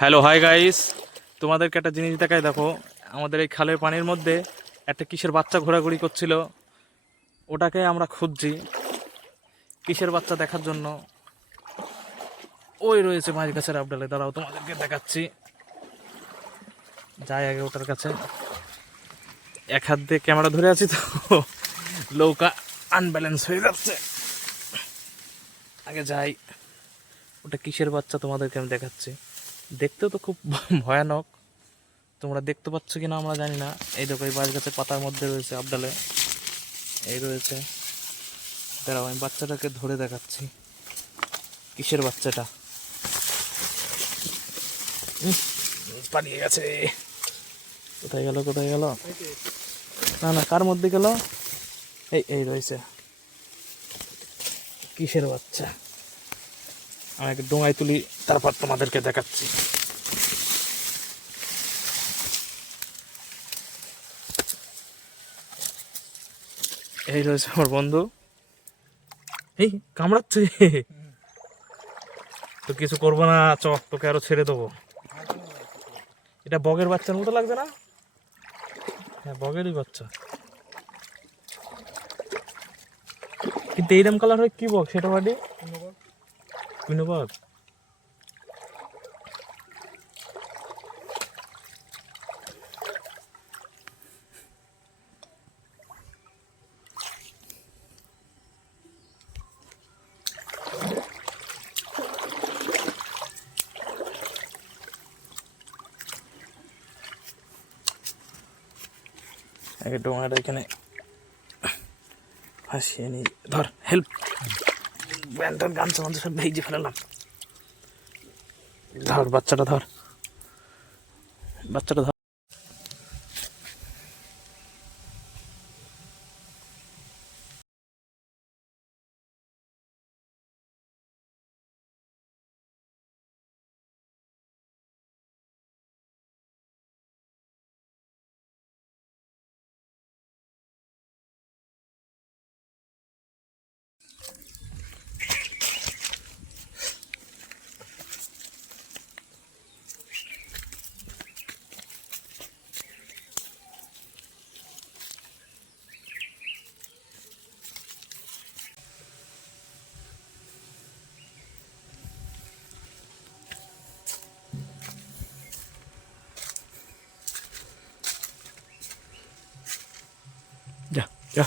Hello hi guys, তোমাদেরকে একটা জিনিস দেখাই। দেখো, আমাদের এই খালের পানির মধ্যে একটা কিসের বাচ্চা ঘোরাঘুরি করছিল। ওটাকে আমরা খুঁজছি, কিসের বাচ্চা দেখার জন্য। ওই রয়েছে মাছ গাছের আবডালে। দাঁড়াও, তোমাদেরকে দেখাচ্ছি। যাই আগে ওটার কাছে। এক হাত দিয়ে ক্যামেরা ধরে আছি তো নৌকা আনব্যালেন্স হয়ে যাচ্ছে। আগে যাই, ওটা কিসের বাচ্চা তোমাদেরকে আমি দেখাচ্ছি। দেখতেও তো খুব ভয়ানক। তোমরা দেখতে পাচ্ছ কিনা আমরা জানি না। এই দেখো, এই বাঁশ গাছের পাতার মধ্যে রয়েছে আবডালে। এই রয়েছে। দাঁড়াও, আমি বাচ্চাটাকে ধরে দেখাচ্ছি কিসের বাচ্চাটা। পালিয়ে গেছে। কোথায় গেল, কোথায় গেল? না না, কার মধ্যে গেল? এই এই রয়েছে কিসের বাচ্চা। আমি একটা ডোঙায় তুলি, তারপর তোমাদেরকে দেখাচ্ছি। এই রয়েছে আমার বন্ধু। এই কামড়াচ্ছে তো কিছু করবো না, চক তোকে আরো ছেড়ে দেবো। এটা বগের বাচ্চার মতো লাগছে না? হ্যাঁ, বগেরই বাচ্চা, কিন্তু এইরকম কালার হয় কি বক সেটা বাড়ি? কুইনো বক। আগে ডোঙাটা এখানে ফাঁসিয়ে নি। ধর, হেল্প। ব্যান্ডার গামছা মাঝে সব ভেজে ফেলালাম। ধর বাচ্চাটা, ধর বাচ্চাটা, ধর। যা যা।